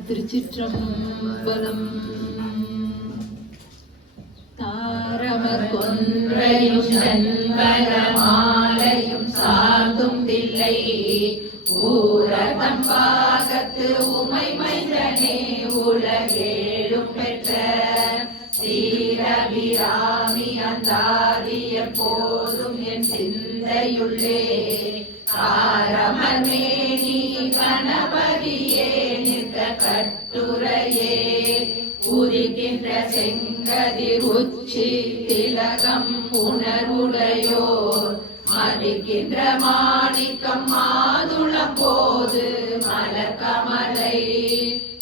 திருச்சிற்றம்பலம். தாரமர் கொன்றையும் நண்பல மாலையும் சார்ந்தும் தில்லை ஊரதம் பாகத்து உமை மைந்தனே உலகேழும் பெற்ற சீரபிராமி அந்தாதிய போதும் என் சிந்தையுள்ளே காரமர் மேனி கணபதியே நிற்க கட்டுரையே உதிக்கின்ற செங்கதிர் உச்சி திலகம் உணர்வுடையோர் மதிக்கின்ற மாணிக்கம் மாதுளம் போது மலர்கமலை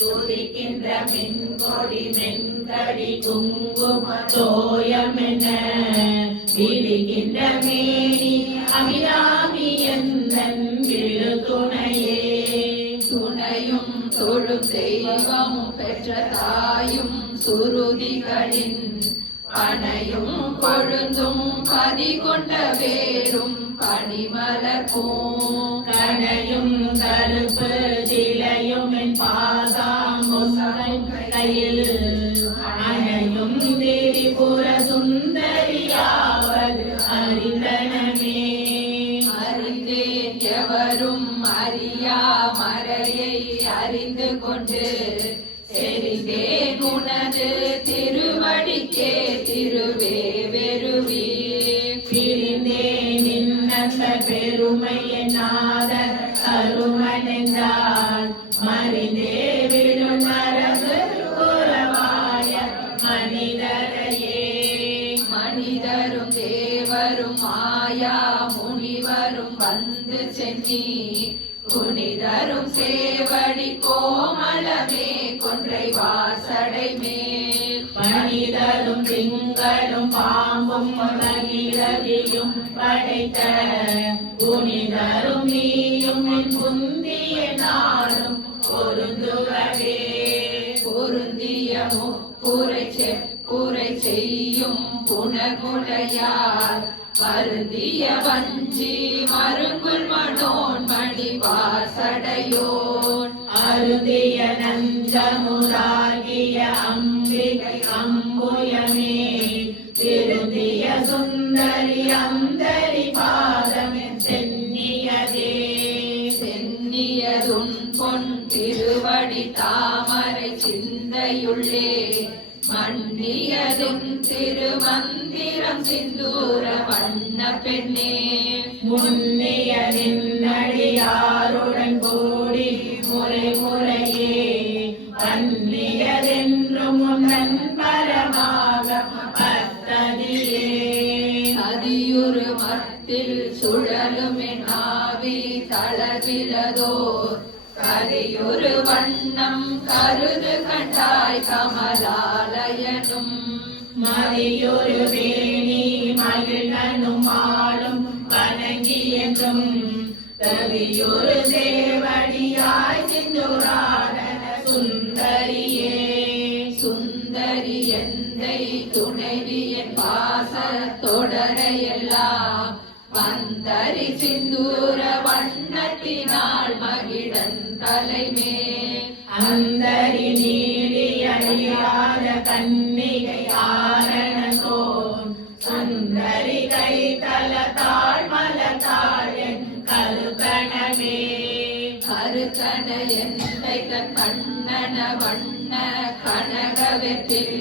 துதிக்கின்ற மின்கொடி மென்கடி குங்கும தோயமென விரிக்கின்ற மேனி அபிராமி எந்தன் விழு துணையே துணையும் தொழும் தெய்வமும் பெற்ற தாயும் சுருதிகளின் பனையும் கொழுந்தும் பதி கொண்ட வேரும் பனிமலர்பூம் கனையும் கருப்பு சிலையும் என் பாதாமும் கையில் அணையும் திரிபுர சுந்தரியாவது அறிந்தனமே அறிந்தேன் எவரும் அறியா மறையை அறிந்து கொண்டு செறிந்தேன் உனது திருவடிக்கே திருவே வெறுவி பிரிந்தேன் இன்னந்த பெருமை என்னாத அருமனென்றால் மறிந்தே விடும் மரபு உறவாய மனிதரையே மனிதரும் தேவரும் மாயா முனிவரும் வந்து சென்னி புனிதரும் சேவடி கோமலமே கொன்றை வாசடை மேல் மனிதரும் திங்களும் பாம்பும் மகிழதியும் படைத்த புனிதரும் நீயும் புந்திய நாளும் பொருந்துகவே பொருந்திய முப்புரை செப்புரை செய்யும் புனர்முலையார் வருந்திய வஞ்சி மருங்குல் மனோன் மணி வாசடையோன் அருந்திய நஞ்சமுராகிய அம்பிகை அம்புயமே திருந்திய சுந்தரி அந்தரி பாதமே சென்னியதே சென்னியதுன் பொன் திருவடி தாமரை சிந்தையுள்ளே மன்னியதும் திருமந்திரம் சிந்தூர வண்ண பெண்ணே முன்னியதின் அடியாருடன் கூடி முறை முறையே பன்னியதென்றும் நண்பரமாக பத்ததியே அதியுரு மத்தில் சுழலும் என் ஆவி தளர்விலதோ கரியுரு வண்ணம் கருது கண்டாய் கமலாலயனும் மதியொரு வேணி மகிழனும் ஆளும் வணங்கி என்றும் தவியொரு சேவடியாய் சிந்துராதன சுந்தரியே சுந்தரி எந்தை துணைவியன் பாச தொடரையெல்லாம் வந்தரி சிந்தூர வண்ணத்தினால் மகிழன் தலைமே அந்தரி நீடி அழியாத கன்னிகை ஆரணத்தோன் சுந்தரி கை தல தாழ் மலத்தாள் என் கருக்கணமே கருக்கண எந்தை கண்ணன வண்ண கனகவெத்தில்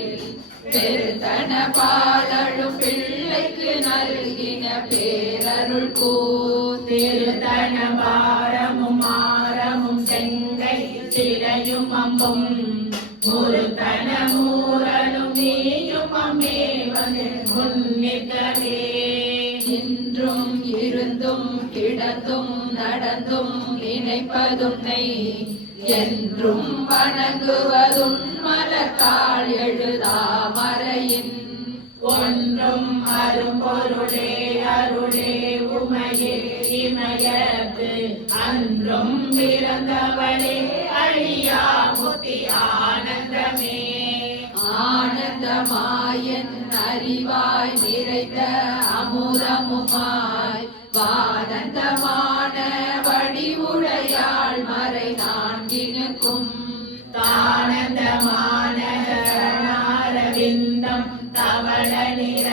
பெருத்தன பாலழும் பிள்ளைக்கு நல்கின பேரருள் கூத்தன பாரமும் ஆரமும் செங்கை சிலையும் அம்பும் முருத்தன மூரனும் நீயும் அம்மே வந்து முன்னிற்கவே இன்றும் இருந்தும் கிடந்தும் நடந்தும் நினைப்பதுன்னை என்றும் வணங்குவதுன் மலத்தாள் எழுதாமறையின் ஒன்றும் அரும்பொருளே அருளே உமையே இமயத்து அன்றும் பிறந்தவளே அழியா முத்தி ஆனந்தமே ஆனந்தமாயன் அறிவாய் நிறைந்த அமுதமுமாய் வானந்தமான வடிவுடையாள் மறை நான்கினுக்கும் ஆனந்தமான சரணாரவிந்தம் தவள நிற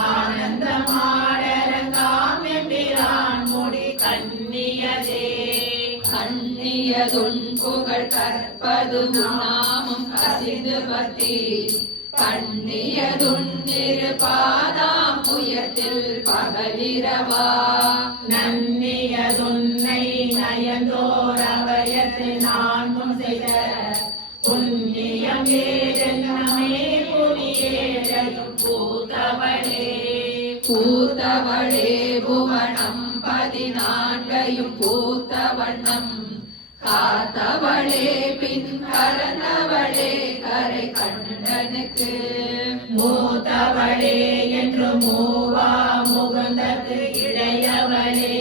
ஆனந்தமாடரங்காமெம்பிரான் முடி கண்ணியதே கண்ணியதுன் புகழ் கற்பது நாமம் கசிந்து பத்தி கண்ணியதுன் பாதாம் புயத்தில் பகலிரவா நன்னியதுன்னை நயந்தோர் அவயத்து நான்கும் செய்த புண்ணியம் ஏதென்னமே புனியேழையும் பூத்தவளே பூத்தவளே புவனம் 14 பூத்த வண்ணம் காத்தவளே பின் கரந்தவளே கரை கண்டனுக்கு மூத்தவளே என்று மூவா முகுந்தது இடையவளே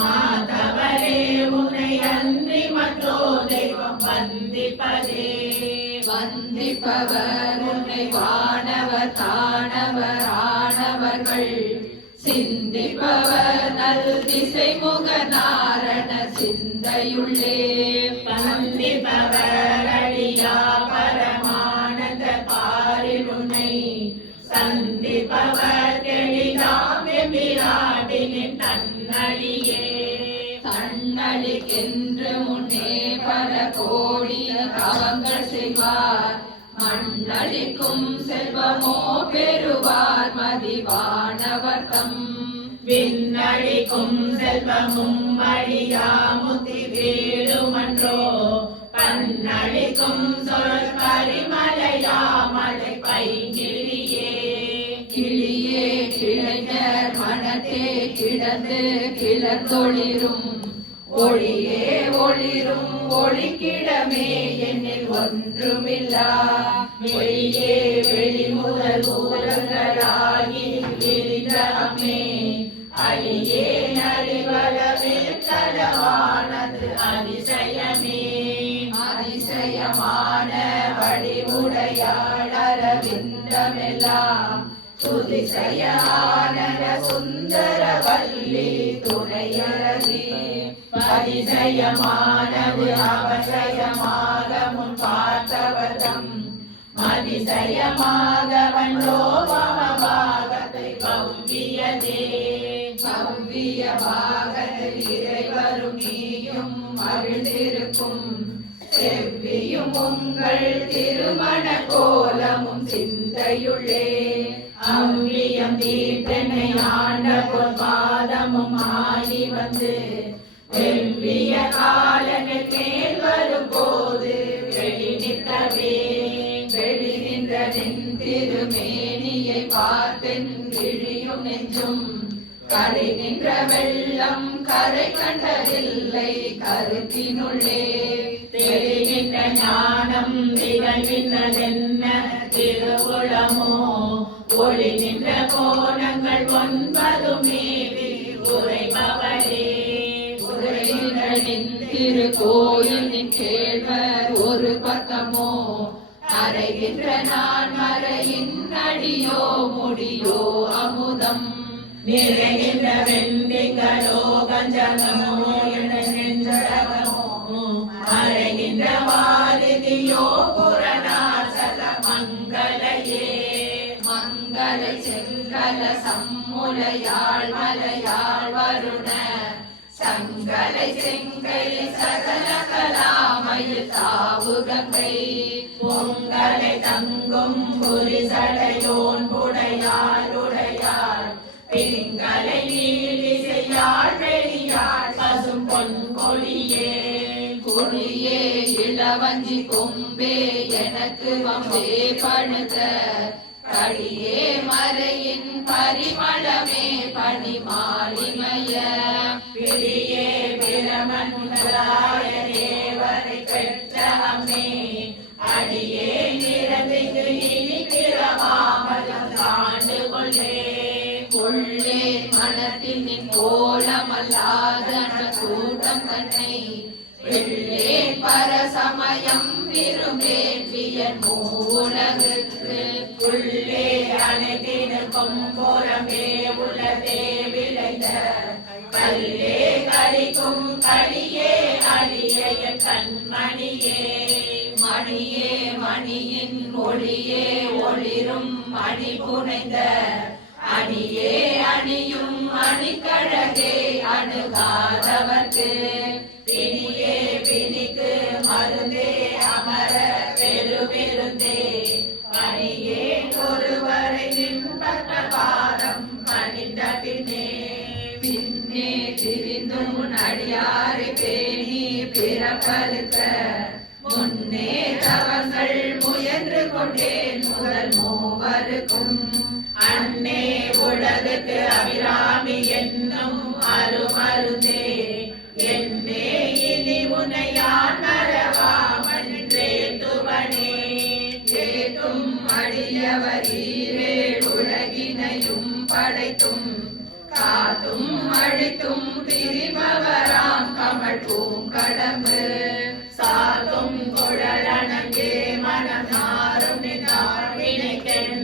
மாதவளே உன்னை அன்றி மற்றோ தெய்வம் வந்திப்பதே வந்திப்பவர் உன்னை வானவர் தானவர் ஆனவர்கள் சிந்திப்பவர் நல் திசை முக நாரண சிந்தையுள்ளே வந்திப்பவர் அடியா பரமானந்த பாரில் உன்னை சந்திப்பவர் கெளிதாம் எம்பிராட்டினின் தன்னடியே தன்னழிக்கென்று முன்னே பல கோடி தவங்கள் செய்வார் மண்ணளிக்கும் செல்வமோ பெறுவார் மதிவானவர்த்தம் விண்ணளிக்கும் செல்வமும் அழியா முத்தி வீடுமன்றோ கண்ணளிக்கும் சொல் பரிமலையா மலை பைங்கிளியே கிளியே கிளைஞ மனத்தே கிடந்து கிளர்ந்தொளிரும் ஒளியே ஒளிரும் ஒளிக்கிடமே என்னில் ஒன்றுமில்லா வெளியே வெளிமுதல் ஊரங்களாகி விழிந்தமே அழியே நறிவளவே தலவானது அதிசயமே அதிசயமான வடிவுடையாள் அரவிந்தமெல்லாம் துதிசயான சுந்தர வல்லி துணையரசி அதிசயமானது அவசயமாக முன் பார்த்தவர்தம் அதிசயமாக வண்டோபாகத்தை கவ்வியதே கவ்விய பாகத்தில் இறைவரும் நீயும் மகிழ்ந்திருக்கும் செவ்வியும் உங்கள் திருமண கோலமும் சிந்தையுள்ளே அவ்வியம் தீர்த்தனை ஆண்ட பொற்பாதமும் ஆடி வந்து வெவ்விய காலங்கள் மேல் வரும் போது வெளி நிற்கவே வெளி நின்ற நின் திருமேனியை பார்த்தென் விழியும் நெஞ்சும் கரை நின்ற வெள்ளம் கரை கண்டதில்லை கருத்தினுள்ளே தெரிகின்ற ஞானம் திகழ்கின்றதென்ன திருவுளமோ ஒளி நின்ற கோணங்கள் 9 மீறி உரைபவளே உரைகின்ற நின் திருக்கோயில் கேள்வர் ஒரு பக்கமோ அறைகின்ற நான் மறையின் அடியோ முடியோ அமுதம் நிறைகின்ற வெண்டிங்களோ கஞ்சகமோ என்ற நெஞ்சகமோ அறைகின்ற வாரிதியோ புறநாசல மங்களையே மங்களை செங்கல சம்முலையாள் மலையாள் வருண சங்கலை செங்கை சகல கலாமயில் தாவுகங்கை பொங்கலை தங்கும் புரிசடையோன் புடையாள் உடையாள் பிங்களை நீலிசையாள் வெளியாள் பசும் பொன் கொடியே கொடியே இளவஞ்சி கொம்பே எனக்கு வம்பே பழுத கடியே மறையின் பரிமளமே பணிமாலிமய பிரியே பிரமன் முதலாய தேவரை பெற்ற அம்மே அடியே நிறமிகு இனிக்கிறவாமலம் தாண்டு கொள்ளே கொள்ளே மனத்தில் நின் கோலமல்லாத கூட்டம் தன்னை வெள்ளேன் பரசமயம் விரும்பேன் வியன் மூலகுக்கு உள்ளே அனைத்தினுக்கும் புறமே உள்ளதே விளைந்த கல்லே கரிக்கும் கடியே அடிய கண்மணியே மணியே மணியின் ஒளியே ஒளிரும் மணி புனைந்த அணியே அணியும் அணிக்கழகே அணுகாதவர்க்கு பிணியே பிணிக்கு மருந்தே அமர பெருவிருந்தே பணியே ஒருவரை நின்பட்ட பாதம் பணிந்த பின்னே பின்னே திரிந்தும் அடியாரை பேணி பிறப்பறுக்க முன்னே தவங்கள் முயன்று கொண்டேன் முதல் மூவருக்கும் அன்னே உலகுக்கு அபிராமி என்னும் அருமருந்தே என்னே இனி உனையான் மறவாமன்றே துவனே ஏற்றும் அடியவர் ஈரேழ் உலகினையும் படைத்தும் காத்தும் அழித்தும் திரிபவராம் கமல் பூங்கடம்பு சாத்தும் குழலனங்கே மனம் நாரும் நினைக்கன்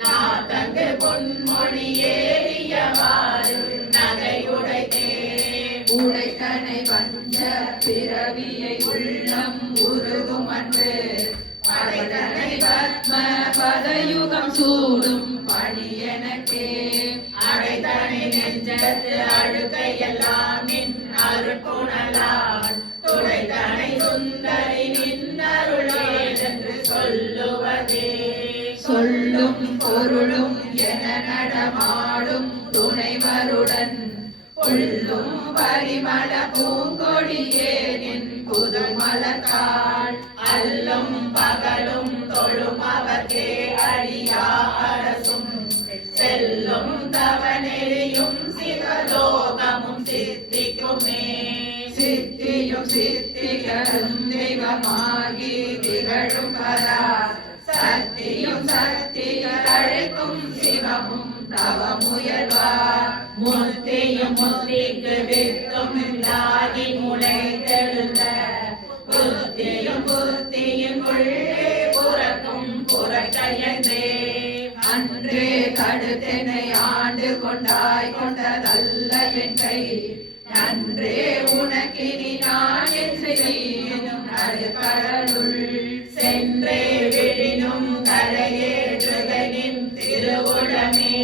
நாத்தங்கு பொன்மொழி ஏறியவாறு நகையுடைத்தே உடைத்தனை வஞ்ச பிறவியை உள்ளம் உருகும் அன்று படைத்தனை பத்ம பதயுகம் சூடும் பணி எனக்கே அடைத்தனை நெஞ்சத்து அழுக்கையெல்லாம் நின் அருட்புணலால் துடைத்தனை சுந்தரி நின்னருளே என்று சொல்லுவதே சொல்லும் பொருளும் என நடமாடும் துணைவருடன் புல்லும் பரிமள பூங்கொடியே நின் புதுமலத்தாள் அல்லும் பகலும் தொழும் அவர்க்கே அழியா அரசும் செல்லும் தவநெறியும் சிவலோகமும் சித்திக்குமே சித்தியும் சித்திகரும் தெய்வமாகி திகழும் வரா சத்தியும் சத்திகள் அழைக்கும் சிவமும் தவமுயல்வார் முத்தியும் முத்திக்கு வித்தும் இல்லாகி முளைத்தெழுந்த புத்தியும் புத்தியும் உள்ளே புறக்கும் புறக்கையன்றே அன்றே கடுத்தனை ஆண்டு கொண்டாய் கொண்டதல்ல என்றை நன்றே உனக்கினி நான் என்று நீயும் நடுக்கடலுள் சென்றே விழினும் கரையேற்றுகனின் திருவுளமே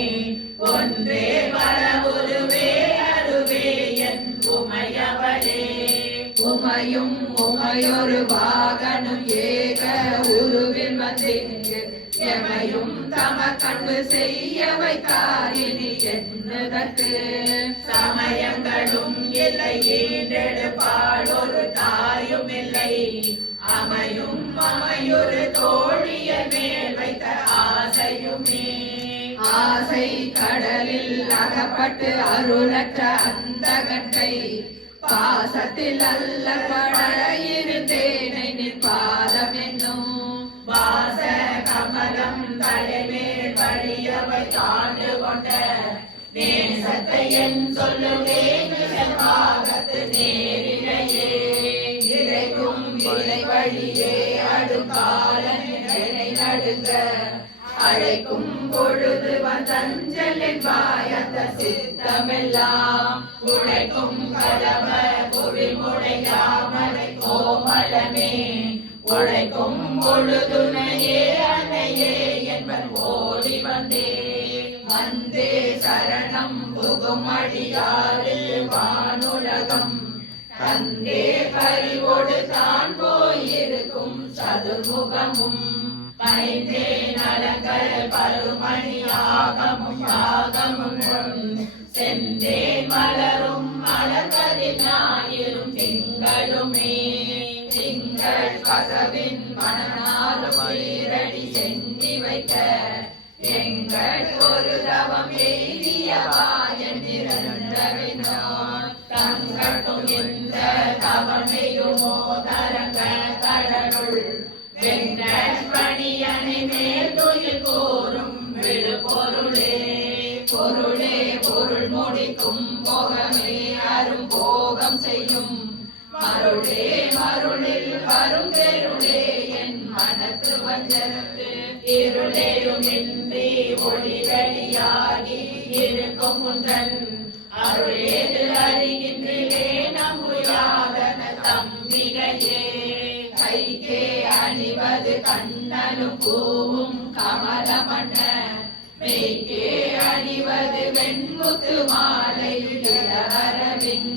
ஒன்றே வரவுருவே அருவே என் உமையவளே உமையும் உமையொரு வாகனும் ஏக உருவில் வந்திங்கு எமையும் தம கண்பு செய்ய வைத்தார் இனி என்னதற்கு சமயங்களும் இல்லை ஈண்டெடுப்பாடொரு தாயும் இல்லை அமையும் அமையொரு தோழிய மேல் வைத்த ஆசையுமே ஆசை கடலில் அகப்பட்டு அருளற்ற அந்த கண்டை பாசத்தில் அல்ல பட இருந்தேனை நின் பாதம் என்னும் வாச கமலம் தலைமேல் வழியவை தாண்டு கொண்ட நேசத்தை என் சொல்லுவேன் பாகத்து நேரிழையே இறைக்கும் இறை வழியே அடுக்காலன் என்னை நடுங்க அழைக்கும் பொழுது வந்தஞ்சல் என்பாய் அந்த சித்தமெல்லாம் உழைக்கும் கடம பொறிமுடையாமலை கோமலமே உழைக்கும் பொழுதுனையே அன்னையே என்பன் ஓடி வந்தே வந்தே சரணம் புகும் அடியாரில் வானுலகம் தந்தே பறிவோடு தான் போயிருக்கும் சதுர்முகமும் பைந்தே நலங்கள் பருமணியாகமும் யாகமும் செந்தே மலரும் மலர்கதி ஞாயிறும் திங்களுமே திங்கள் கசவின் மணநாளும் ஈரடி செஞ்சி வைத்த எங்கள் ஒரு தவம் எய்தியவா என்றிருந்தவினான் தங்கட்டும் இந்த தவமையுமோ தரங்கள் கடலுள் வெங்கட் பணியனை மேல் துயில் கூறும் விடு பொருளே பொருளே பொருள் முடிக்கும் போகமே அரும் போகம் செய்யும் மருளே மருளில் வரும் பெருளே என் மனத்து வந்தற்கு இருளேயும் இன்றி ஒளிவெளியாகி இருக்கும் உன்றன் அருளேது அறிகின்றே நம்புயாதன தம்பிகையே கைக்கு கைக்கே அணிவது கண்ணனும் பூவும் கமலமண்ண மெய்க்கே அணிவது வெண்முத்து மாலை இளவரவின்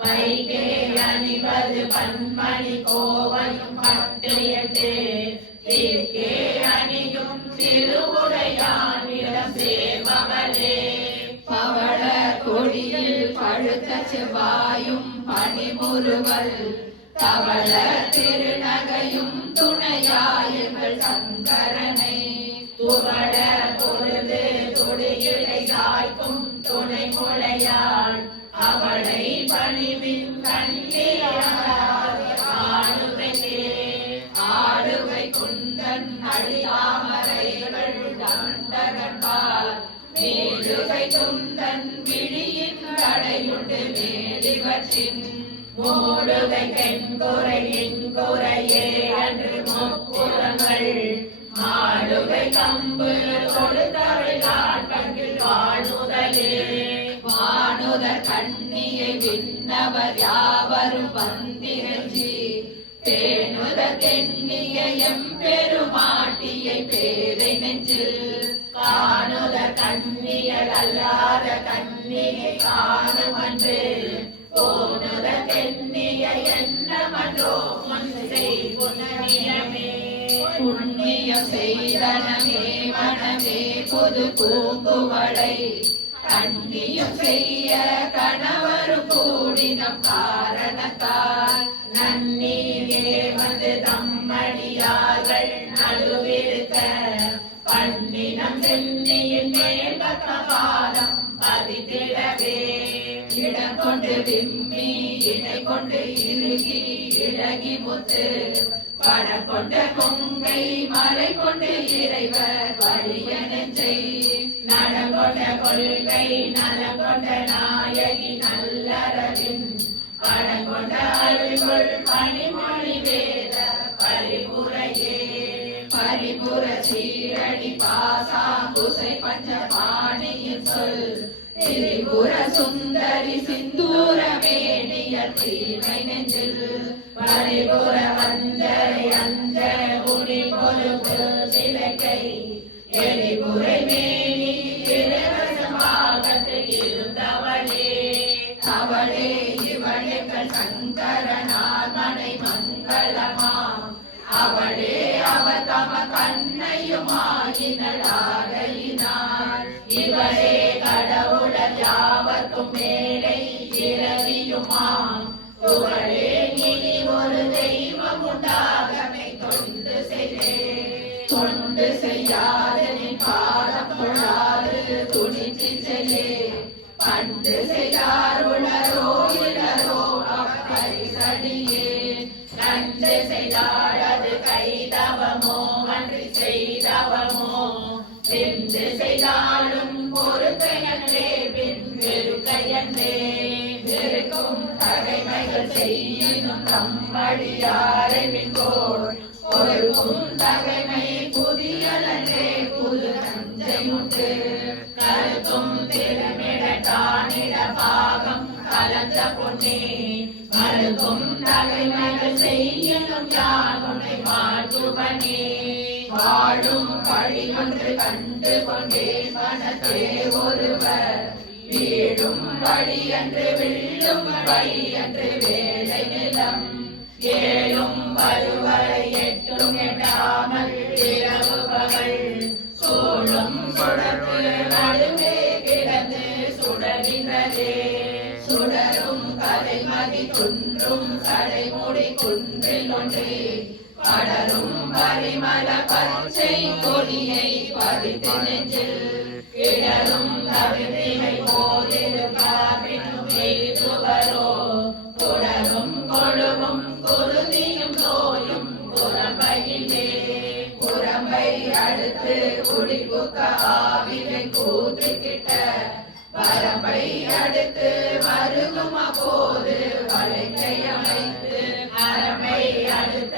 வைகே அணிவது பன்மணி கோவையும் பட்டு தீர்க்கே அணியும் திருவுடையானிடம் சேவமலே பவள கொடியில் பழுத்த செவ்வாயும் பனிமுறுவல் தவள திருநகையும் துணையாயுங்கள் சங்கரனை துவள பொழுது துடியிலை சாய்க்கும் துணை முளையாள் அவளை பணிவின் ஆளுகை குந்தன் அடியாமரைகள் தண்டகன்பால் மேலுகை குந்தன் விழியின் தடையுண்டு மேலிவற்றின் மூடுகை பெண்குறையின் குறையே அன்று முப்புறங்கள் மாடுகை கம்பு கொடுத்தவள் பங்கில் வாழ்முதலே வானுதர் கண்ணியை விண்ணவர் யாவரும் வந்திரஞ்சி தேனுத தென்னிய எம்பெருமாட்டியை பேரை நெஞ்சில் காணுத கண்ணியர் அல்லாத கண்ணியை காணும் அன்று போனுத தென்னிய எண்ணமன்றோ முன் செய்குணமே புண்ணியம் செய்தனமே மனமே புது பூங்குவளை கண்ணியும் செய்ய கணவரும் கூடினம் காரணத்தால் நன்னீரே வந்து தம்மடியார்கள் நடுவிருக்க பண்ணினம் சென்னியின் மேல் பக்கபாலம் பதித்திடவே இடம் கொண்டு விம்மி இணை கொண்டு இறுகி இழகி முத்து பட கொண்ட கொங்கை மலை கொண்டு இறைவர் வழிய நெஞ்சை நடம் கொண்ட கொள்கை நலம் கொண்ட நாயகி நல்லறவின் படம் கொண்ட அருள்கொள் பணிமொழி வேத பரிபுரையே பரிபுர சீரடி பாசாங்குசை பஞ்ச பாணியின் சொல் திரிபுர சுந்தரி சிந்தூர மேனியர் தீமை நெஞ்சில் பரிபுர வந்தரை அந்த உனி பொறுப்பு சிலைக்கை எரிபுரை மேனி இலவசமாகத்து இருந்தவளே அவளே இவளுக்கள் சங்கரனார் மனை மங்களமாம் அவளே அவர் தம கண்ணையுமாகினாள் இவளே கடவுளர் யாவர்க்கும் மேலை இரவியுமாம் துவளே இனி ஒரு தெய்வம் உண்டாகமை தொண்டு செய்யாதனின் பாதம் தொழாது துணிச்சி செய்யே பண்டு செய்யார் உளரோ இளரோ அப்பரிசடியே நன்று செய்தாள் அது கைதவமோ அன்று செய்தவமோ பிந்து செய்தாலும் பொறுக்கையன்றே பின் வெறுக்கையன்றே வெறுக்கும் தகைமைகள் செய்யினும் தம்மடியாரை மின்கோள் பொறுக்கும் தகைமை புதியலன்றே புது நஞ்சை உண்டு கருத்தும் திருமிடத்தானிட பாகம் கலந்த பொன்னே மறுக்கும் தகைமைகள் செய்யணும் யாருனை மாற்றுவனே வாழும் பழி ஒன்று கண்டு கொண்டே மனத்தே ஒருவர் வீடும் வழி என்று வில்லும் வழி என்று வேலை நிலம் ஏழும் வருவரை எட்டும் எட்டாமல் இரவு பகல் சோழும் சுடர்வு நடுவே கிடந்து சுடர்கின்றதே சுடரும் கலைமதி குன்றும் கடைமுடி குன்றில் ஒன்றே படரும் பரிமள பச்சை கொடியை பறித்து நெஞ்சில் இடரும் தவிர்த்திமை போதிருப்பாவினும் எய்துவரோ தொடரும் கொழுவும் குருதியும் நோயும் புறம்பையிலே புறம்பை அடுத்து குடிப்புக்க ஆவிலை கூற்றுக்கிட்ட வரம்பை அடுத்து மருகும் அப்போது வளைக்கை அமைத்து அறமை அடுத்த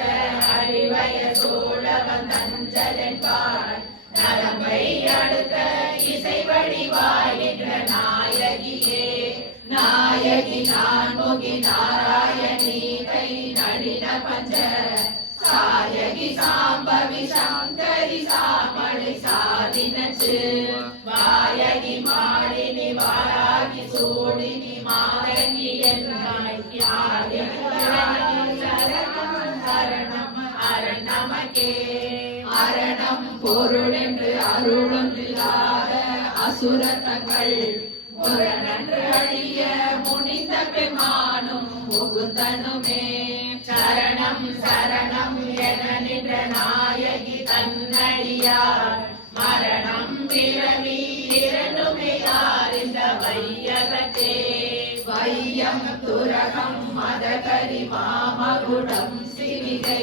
அறிவய சூழவன் தஞ்சலென்பாள் நரம்பை அடுத்த இசை வடிவாயின்ற நாயகியே நாயகி நான்முகி நாராயணி கை நடின பஞ்ச சாயகி சாம்பவி சங்கரி சாமளை சாதினச்சு வாயகி மாலினி வாராகி சூடினி மாதங்கி என்றாய் சரணம் சரணம் அரணமக்கே அரணம் பொருள் என்று அருளொன்றில்லாத அசுரத்தங்கள் முரணன்று அழிய முனிந்த பெருமானும் முகுந்தனுமே சரணம் சரணம் என நின்ற நாயகி தன்னடியார் மரணம் பிறவி இரண்டுமே யார் இந்த வையகத்தே வையம் துரகம் மதகரி மாமகுடம் சிவிகை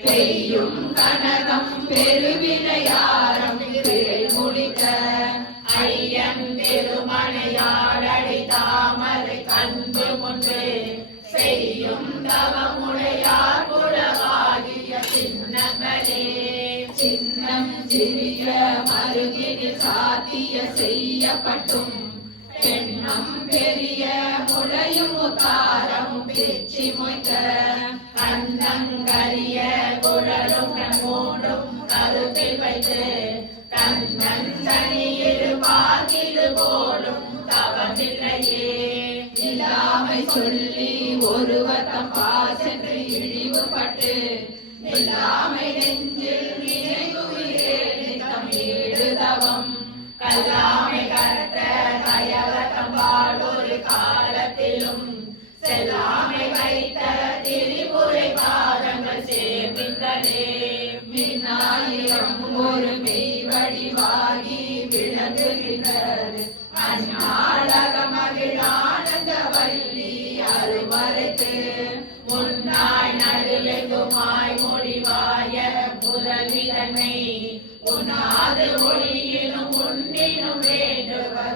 பெய்யும் கனகம் பெருவினையாரம் பிழை முடிக்க ஐயன் திருமணையாடடி தாமரை கண்டு முன்பு செய்யும் தவமுடையார் குலவாகிய சின்னங்களே சின்னம் சிறிய மருகினில் சாத்திய செய்யப்பட்டும் பெண்ணம் பெரிய முளையும் உத்தாரமும் பேச்சு மொய்க்க கண்ணங்கரிய குழலும் மூடும் கருத்தில் வைத்து கண்ணன் தனியிரு பாகிடு போலும் தவமில்லையே இல்லாமை சொல்லி ஒருவர் தம் பாசென்று இழிவுபட்டு இல்லாமை நெஞ்சில் நினைவுயிரே நித்தம் ஈடுதவம் கல்லாமை கருத்த கயவத்தம்பால் ஒரு காலத்திலும் செல்லாமை வைத்த திரிபுரை பாதங்கள் சேர்ந்ததே விண்ணாயிரம் ஒரு மெய் வடிவாகி விளங்குகின்றது அந்நாளக மகிழ் ஆனந்த வள்ளி அருமறைத்து முன்னாய் நடுவெங்குமாய் முடிவாய புதல்விதனை உன்னாது ஒளியிலும் உன்னினும்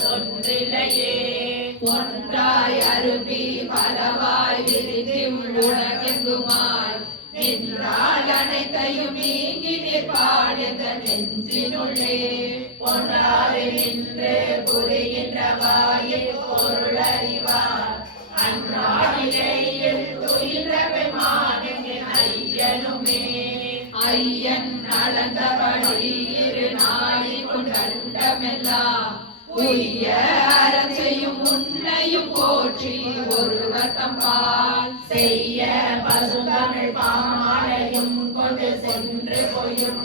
வேண்டுவதொன்றில்லையே ஒன்றாய் அரும்பி பலவாய் விரிந்து உலகெங்குமாய் நின்றால் அனைத்தையும் நீங்கி நிற்பாடுந்த நெஞ்சினுள்ளே ஒன்றாறு நின்று புரிகின்ற வாயில் பொருள் அறிவார் அன்றாடிலேயில் துயின்ற பெருமானுக்கு ஐயனுமே ஐயன் நடந்தபடி இரு நாளி கொண்டமெல்லாம் உய்ய அறம் செய்யும் உன்னையும் போற்றி ஒருவர் தம்பால் செய்ய பசுந்தமிழ் பாமாலையும் கொண்டு சென்று போயும்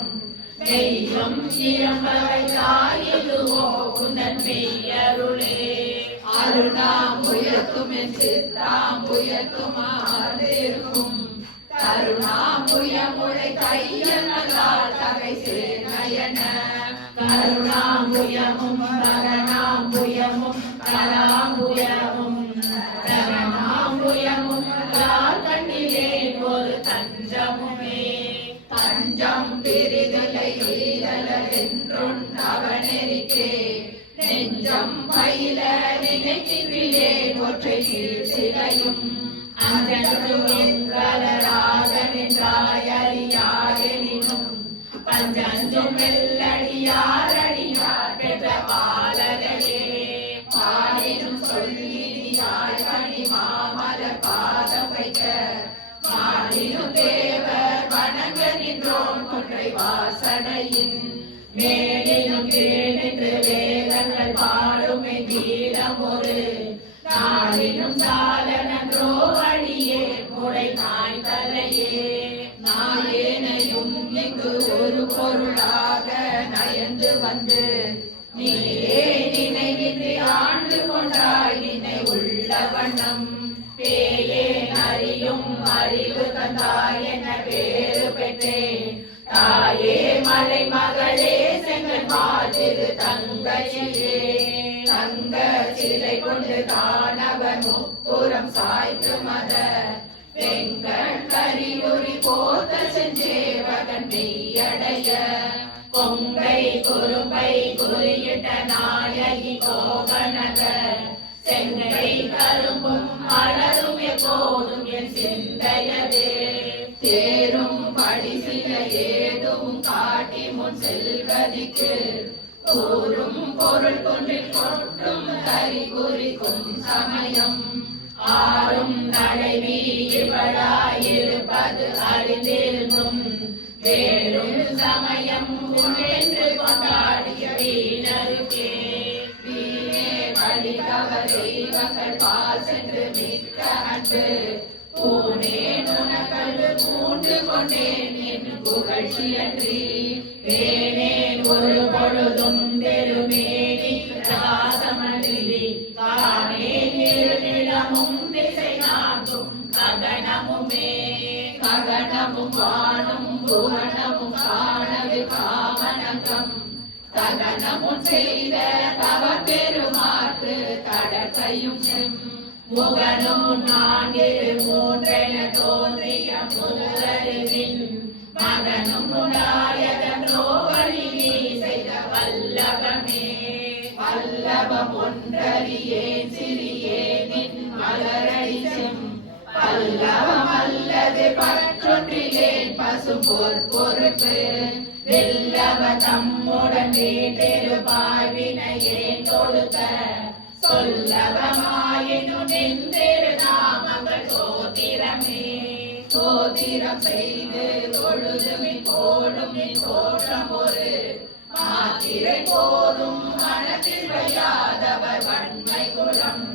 நெய்யும் இயம்பவை தாயிலுவோ உந்தன் மெய்யருளே அருணாம் உயர்த்தும் என் சித்தாம் உயர்த்தும் அமர்ந்திருக்கும் கருணாம்புயமுளை கையனலால் தகை சேநயன கருணாம்புயமும் பகனாம்புயமும் கலாம்புயமும் கருணாம்புயமும் கால் கண்ணிலே ஒரு தஞ்சமுமே தஞ்சம் பிரிதலை ஈரலென்றும் அவனெறிக்கே நெஞ்சம் பயில நினைக்கின்றேன் ஒற்றை கீழ் சிலையும் அஞ்சலும் எங்கலராக நின்றாய் அறியாயெனினும் பஞ்சஞ்சும் மெல்லடியாரடியார் பெற்ற பாலரையே பாடினும் சொல்லியாய் பணி மாமல பாதம் வைக்க மாடினும் தேவர் வணங்க நின்றோன் கொன்றை வாசனையின் மேலினும் கீழின்று வேதங்கள் பாடும் கீழம் ஒரு நாளினும் சாலனன்றோ அடியே முறை நாய் தலையே நாயேனையும் இங்கு ஒரு பொருளாக நயந்து வந்து நீயே நினைவின்றி ஆண்டு கொண்டாய் நினை உள்ள வண்ணம் பேயே அறியும் அறிவு தந்தாய் என பேரு பெற்றேன் தாயே மலை மகளே செங்கல் மாதிரு தங்கச்சியே தங்க சிலை கொண்டு தானவர் முப்புறம் சாய்த்து மத வெங்கட் கரியுரி போத்த செஞ்சேவகன் மெய்யடைய கொங்கை குறும்பை குறியிட்ட நாயகி கோபநகர் செங்கை கரும்பும் மலரும் எப்போதும் என் சிந்தையதே தேரும் படி சில ஏதும் காட்டி முன் செல்வதிக்கு கூறும் பொருள் கொன்றில் கொட்டும் கரி குறிக்கும் சமயம் ஆறும் தலைவி இவளாயிருப்பது அறிந்திருந்தும் வேறும் சமயம் உண்டென்று கொண்டாடிய வீணருக்கே வீணே வழிகவ தெய்வங்கள் பால் சென்று மிக்க அன்பு பூனேன் உனக்கல்லு பூண்டு கொண்டேன் என் புகழ்ச்சியன்றி வேணேன் ஒரு பொழுதும் பெருமேனி பிரகாசமன்றி காணேன் இருநிலமும் திசை நான்கும் ககனமுமே ககனமும் வானும் புவனமும் காணவே காமனகம் தகனமும் செய்த தவ பெருமாற்று கடற்கையும் செம் முகனும் நான்கிரு மூன்றென தோன்றிய முதறிவின் மகனும் நாயகனோ வலினி செய்த வல்லபமே வல்லபம் ஒன்றறியேன் சிறியேன் நின் மலரடி செம் பல்லவம் அல்லது பற்றொன்றிலேன் பசும் பொறுப்பு வெல்லவ தம்முடன் வீட்டிருப்பாய்வினையே தொடுத்த சொல்லவமாயினு நின்றிரு நாமங்கள் சோதிரமே சோதிரம் செய்து தொழுது மின் போடும் மின் தோற்றம் ஒரு மாத்திரை போதும் மனத்தில் வையாதவர் வன்மை குலம்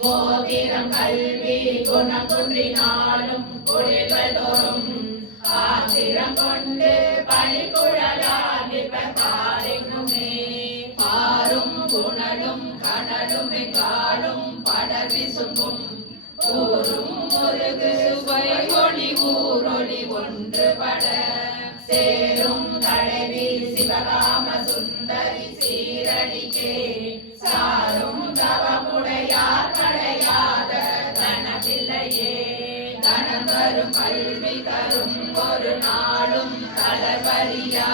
கோதிரம் கல்வி குணம் குன்றினாலும் குழிகள் தோறும் ஆத்திரம் கொண்டு பணிக்குழலார் நிற்பதாரெங்குமே பாரும் புனலும் கனலும் காலும் படர்வி சுங்கும் ஊரும் முருகு சுவை ஒளி ஊரொளி ஒன்றுபட சேரும் தலைவி சிவகாம சுந்தரி சீரடிக்கே சாரும் தவமுடையார் கடையாத கனவில்லையே தனம் தரும் கல்வி தரும் ஒரு நாளும் தளர்வரியா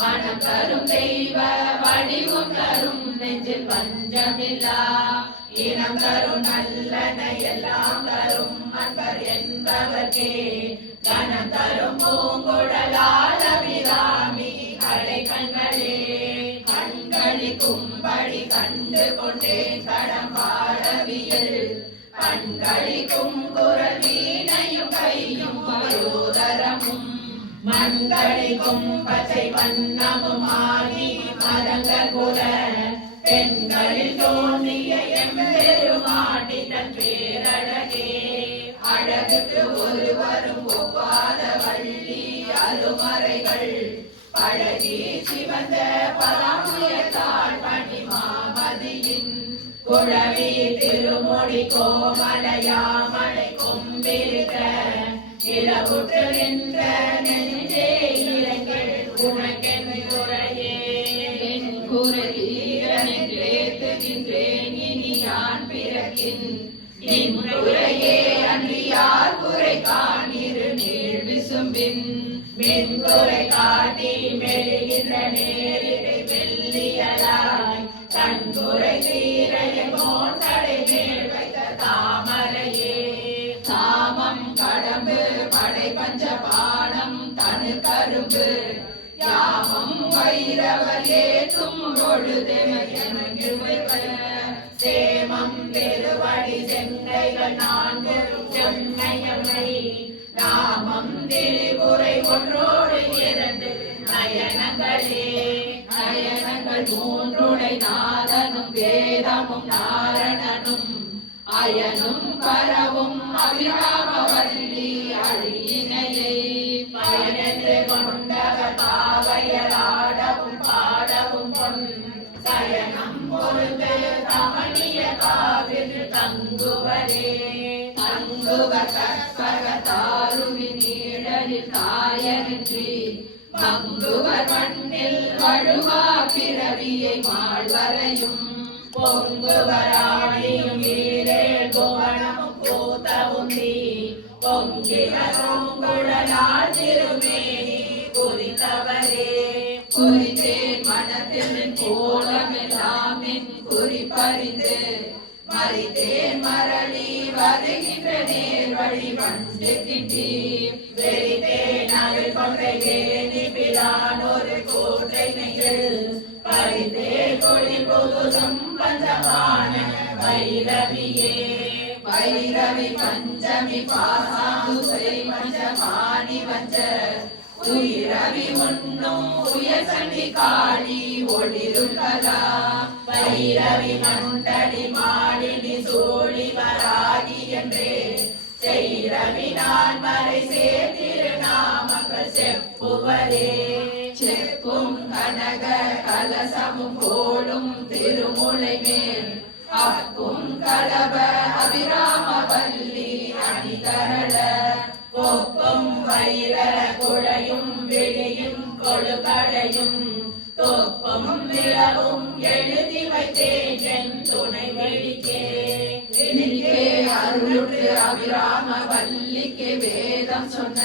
மனம் தரும் தெய்வ வடிவும் தரும் நெஞ்சில் பஞ்சமில்லா இனம் தரும் நல்லன எல்லாம் தரும் அன்பர் என்பவர்க்கே கனம் தரும் பூங்குழலால் அபிராமி கடை கண்களே கண்களிக்கும்படி கண்டு கொண்டேன் தடம் பாடவியல் கண்களிக்கும் குரல் வீணையும் கையும் பயோதரமும் மண்களிக்கும் பச்சை வண்ணமும் ஆகி மதங்க குல பெண்களில் தோன்றிய எம்பெருமாட்டி தன் பேரழகே அழகுக்கு ஒருவரும் ஒவ்வாத வள்ளி அருமறைகள் பழகி சிவந்த பராமுயத்தாள் பணி மாமதியின் குழவி திருமொழி கோமலையாமலை கொம்பிருக்க இளவுற்று நின்ற நெஞ்சே இலங்கள் உனக்கென் குறையே என் குறையேத்துகின்றேன் இனி யான் பிறக்கின் என் குறையே அன்றி யார் குறை காணிரு நீள் விசும்பின் மின்குறை காட்டி மெழுகின்ற நேரிடை வெள்ளியலாய் தன்குறை தீரைய மோன் தடை மேல் வைத்த தாமரையே சாமம் கடம்பு படை பஞ்ச பானம் தனு கரும்பு யாமம் வைரவர் ஏற்றும் பொழுது எனக்கு வைக்க சேமம் பெருவடி செங்கைகள் நான்கு செம்மையமை நாமம் திரிபுரை ஒன்றோடு இரண்டு நயனங்களே நயனங்கள் மூன்றுடை நாதனும் வேதமும் நாரணனும் அயனும் பரவும் அபிராமவல்லி அழியினையை பயனென்று கொண்டவர் பாவையராடவும் பாடவும் பொன் சயனம் பொருது தமணிய காவில் தங்குவரே தங்குவர் கற்பக தாருவி நீழலில் தாயனின்றி மங்குவர் மண்ணில் வழுவா பிறவியை மாழ்வரையும் பொங்குவராணியும் வீரே புவனமும் பூத்தவும் நீ பொங்கின பூங்குழலால் திருமேனி குறித்தவரே குறித்தேன் மனத்தில் நின் கோலமெல்லாம் என் குறிப்பறிந்து மறித்தேன் மரளி வருகின்ற நேர் வழி வண்டு கிட்டி வெறித்தேன் அருள் கொன்றை வேணி பிரான் ஒரு கூற்றை நெய்யில் பறித்தே கொடி புதுசும் பஞ்சமான வைரவியே வைர ரவி பஞ்சமி பாசாங்குசை பஞ்சமானி வஞ்ச உயிரவி உண்ணும் உயசண்டி காளி ஒளிருக்கலா பைரவி மண்டலி மாலினி சோழி வராகி என்றே செய்ரவி நான் மறை சேர்த்திருநாமங்கள் செப்புவரே செப்பும் கனக கலசமும் கோளும் திருமுலை மேல் அப்பும் களப அபிராமவல்லி அணிதரள கொப்பும் வைர குழையும் விழியும் கொழுகடையும் தொப்பும் நிலவும் எழுதி வைத்தேன் என் துணை வெளிக்கே அருளுக்கு அபிராமவல்லிக்கு வேதம் சொன்ன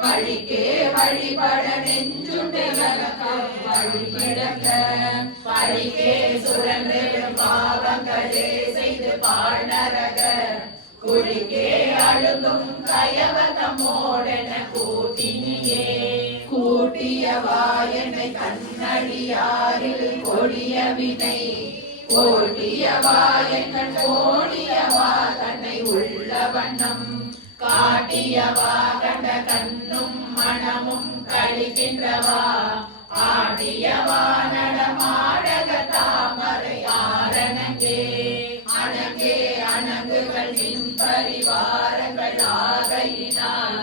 வழிக்கே வழிபட நெஞ்சுண்டு வழக்கம் வழிபடக்க பழிக்கே சுரந்து பாவங்களே செய்து பாழ்நரக குழிக்கே அழுகும் கயவதமோடென கூட்டினியே கூட்டியவா என்னை கண்ணடியாரில் கொடிய வினை ஓட்டியவா எங்கள் ஓடியவா தன்னை உள்ள வண்ணம் காட்டியவா கண்ட கண்ணும் மனமும் கழிக்கின்றவா ஆடியவா நடமாடக தாமரை ஆரணங்கே அணங்கே அணங்குகள் நின் பரிவாரங்கள் ஆகையினால்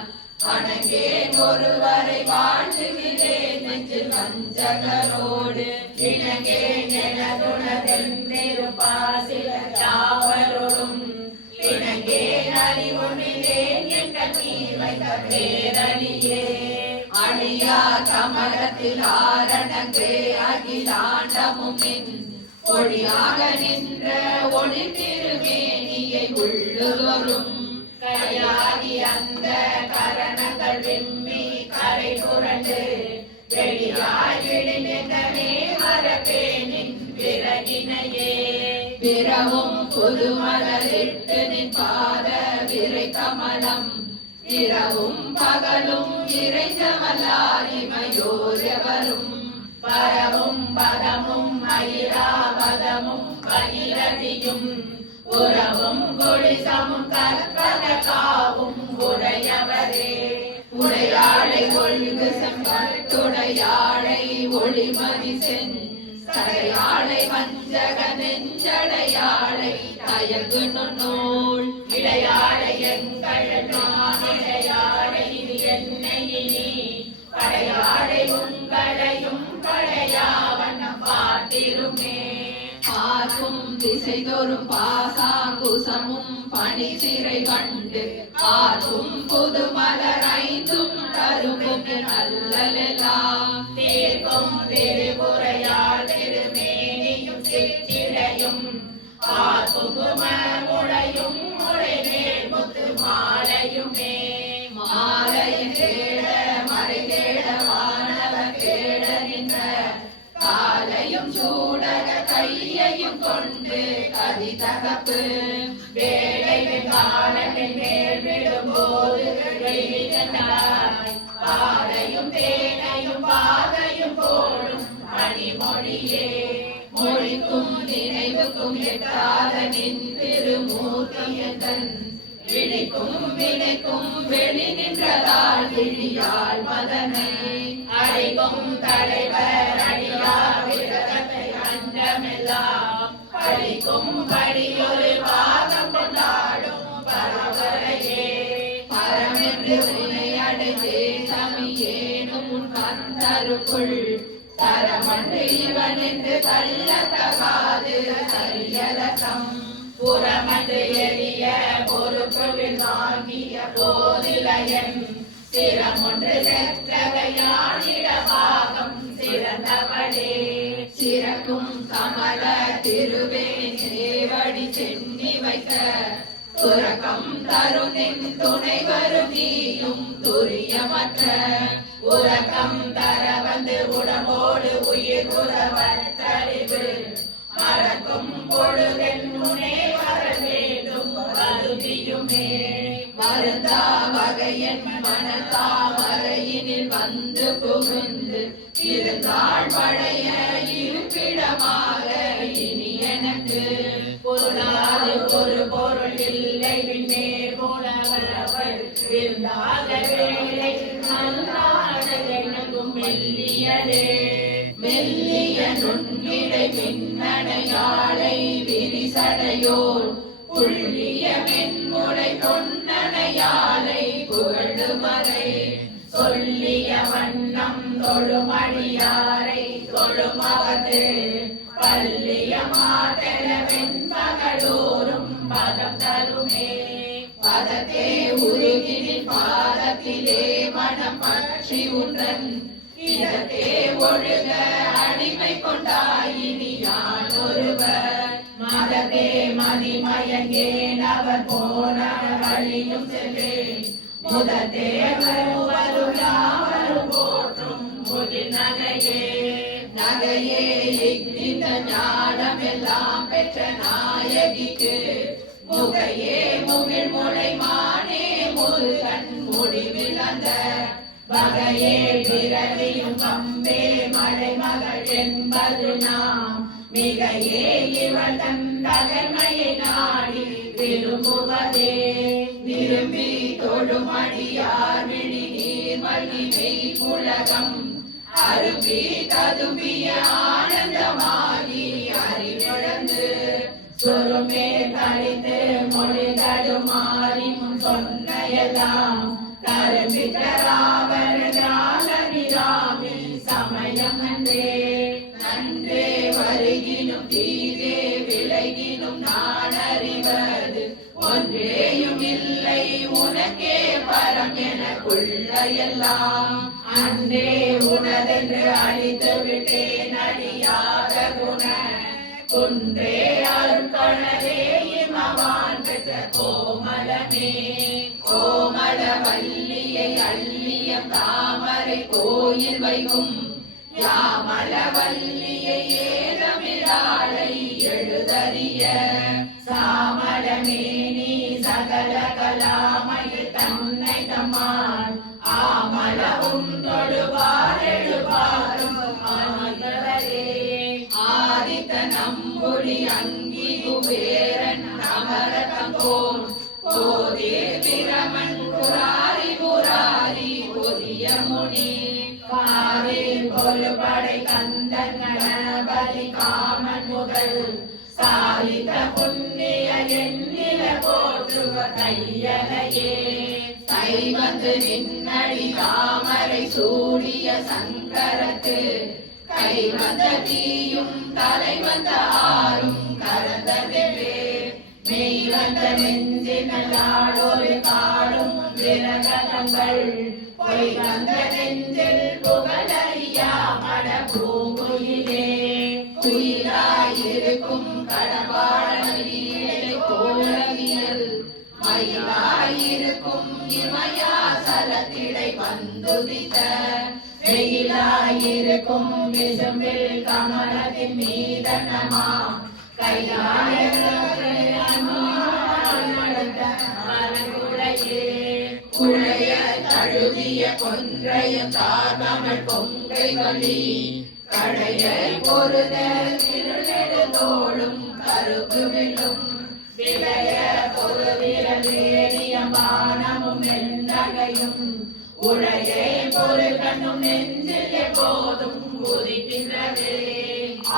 அணங்கே ஒருவரை வாழ்த்துகிறேன் நெஞ்சில் வஞ்சகரோடு இணங்கே எனதுணதெந்திரு பாசில யாவரோடும் இணங்கே அறிவுணிலேன் எங்கள் நீ வைத்த பேரணியே அழியா கமலத்தில் ஆரணங்கே அகிலாண்டமும் நின் ஒளியாக நின்ற ஒளி திருமேனியை உள்ளுதொரும் கையாகி அந்த கரணங்கள் விம்மி கரை புரண்டு வெளியாய் விழிந்தமே மரபேனின் விறகினையே பிறவும் புதுமலரிட்டு நின் பாத விரை கமலம் இரவும் பகலும் இறைஞ்சவல்லாரிமையோரெவரும் பரவும் பதமும் மயிராபதமும் பகிரதியும் உறவும் குளிசமும் கற்பக காவும் உடையவரே உடையாளை ஒழுகு செம்பட்டுடையாளை ஒளிமதி சென் சடையாளை வஞ்சக நெஞ்சடையாளை தயங்கு நூல் இடையாளை எங்கள் நான் இடையாளை இது என்னை இனி படையாளை உங்களையும் படையாவண்ணம் பாட்டிருமே ஆர்க்கும் திசைதோறும் பாசாங்குசமும் பனி சிறை கண்டு ஆர்க்கும் புது மலர் ஐந்தும் கரும்பும் அல்லலெல்லாம் தீர்க்கும் திருபுரையால் திருமேனியும் சிற்றிடையும் குங்குமமுடையும் முறைமேல் முத்து மாலையுமே மாலையின் கேட மறை கேட வானவ கேட நின்ற காலையும் சூடக கையையும் கொண்டு கதி தகப்பு வேலை காலத்தின் மேல் விடும்போது வெளியிட்டாய் பாலையும் தேனையும் பாகையும் போடும் அணிமொழியே மொழிக்கும் நினைவுக்கும் எட்டாத நின் திருமூர்த்தியதன் விழிக்கும் வினைக்கும் வெளி நின்றதால் விழியால் மதனை அழைக்கும் தலைவர் அடியா விரதத்தை அண்டமெல்லாம் பழிக்கும் படியொரு பாகம் கொண்டாடும் பரவரையே பரமென்று உன்னை அடைந்தே தமியேனும் உன் கந்தருக்குள் தரமன்று இவன் என்று தள்ளத்தகாது சரியலகம் புறமன்று எரிய பொறுப்புவில் வாங்கிய போதிலையன் சிரமொன்று செற்றகையானிட பாகம் சிறந்தவளே சிறக்கும் கமல திருவேணி சேவடி சென்னி வைத்த துறக்கம் தரும் நின் துணை வரும் நீயும் துரியமற்ற உறக்கம் தர வந்து உடம்போடு உயிர் உறவற்றறிவு மறக்கும் பொழுதென் முனே வர வேண்டும் கருதியுமே வருந்தா வகையன் மனத்தாமரையினில் வந்து புகுந்து இருந்தாள் பழைய இருப்பிடமாக இனி எனக்கு பொருளாது ஒரு பொருள் இல்லை விண்ணே விருந்தாக வேலை நல்லாடகும் மெல்லியதே மெல்லிய நுண்ணிடை மின்னணையாளை விரிசடையோர் புள்ளிய மென்முளை பொன்னணையாளை புகழுமறை சொல்லிய வண்ணம் தொழுமடியாரை தொழுமவது பள்ளிய மாதென வெண்பகலோரும் பதம் தருமே பதத்தே உருகினின் பாதத்திலே மனம் பற்றி உன்றன் இதத்தே ஒழுக அடிமை கொண்டாயினி யான் ஒருவர் மதத்தே மதிமயங்கேன் அவர் போன வழியும் செல்வேன் முதத்தே வருவருளாவரும் போற்றும் முகில் நகையே நகையே இந்த ஞானம் எல்லாம் பெற்ற நாயகிக்கு முகையே முகில் முளை மானே முருகன் முடிவில் அந்த வகையே பிறவியும் கம்பே மழை மகள் என்பது நாம் மிகையே இவள் தன் தகைமையை நாடி விரும்புவதே விரும்பி தொழுமடியார் விழி நீர் மல்லிகை புலகம் அரும்பி ததும்பிய ஆனந்தமாகி அறிவிழந்து சொருமே கழித்து மொழி தடுமாறி முன் சொன்ன எல்லாம் தருமித்தராவராமி சமயம் நன்றே வருகினும் தீரே விலகினும் நான் அறிவது ஒன்றேயும் இல்லை உனக்கே பரம் எனக்குள்ள எல்லாம் அன்றே உனதென்று அழித்து விட்டேன் அடியாத குண குன்றே அருட்கணரே இமவான் பெற்ற கோமலமே கோமள வல்லியை அள்ளிய தாமரை கோயில் வைகும் யாமள வல்லியை ஏதமிழாளை எழுதறிய சாமலமேனி சகல கலாமையில் தன்னை தம்மான் ஆமலவும் தொழுவார் எழுவாரும் ஆனந்தரே ஆதித்த நம்புடி அங்கி குபேரன் அமரகங்கோன் போதே பிரமன் புராரி புராரி பொதிய முனி காரில் கொலுபடை கந்தன் கணபதி காமன் முதல் சாலித புண்ணிய எண்ணில போற்றுவ கையலையே கை வந்து நின்னடி தாமரை சூடிய சங்கரத்து கை வந்த தீயும் தலை வந்த ஆறும் கலந்ததே மெய் வந்த நெஞ்சினாளொரு காடும் விரகங்கள் பொய் வந்த நெஞ்சில் புகழறியா மட பூங்குயிலே குயிலாயிருக்கும் கடவாளமீழை கோலவியல் மயிலாயிருக்கும் இமயாசலத்திடை வந்துதித்த வெயிலாயிருக்கும் விசும்பில் கமலத்தின் மீதனமா குழைய தழுவிய கொன்றைய தாழ்மகள் பொங்கை வழி கழையை பொருத திருநெடுதோளும் கருப்பு வில்லும் விளைய ஒரு விரலேறிய வானமும் நெந்தகையும் உழையை பொரு கண்ணும் நெஞ்சில் எப்போதும் உதிக்கின்றதே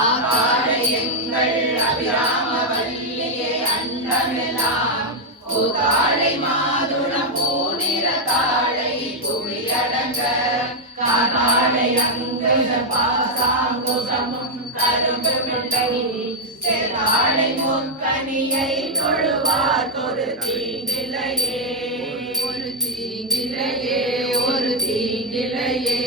ஆகார எங்கள் அபிராம வல்லியை அண்டமெல்லாம் பூதாளை மாதுளம் பூநிற தாளை புவியடங்க காணாடை அங்கு பாசாங்குசமும் கரும்பு மிட்டை செதாடை முக்கனியை தொழுவார் ஒரு தீங்கிலையே ஒரு தீங்கிலையே ஒரு தீங்கிலையே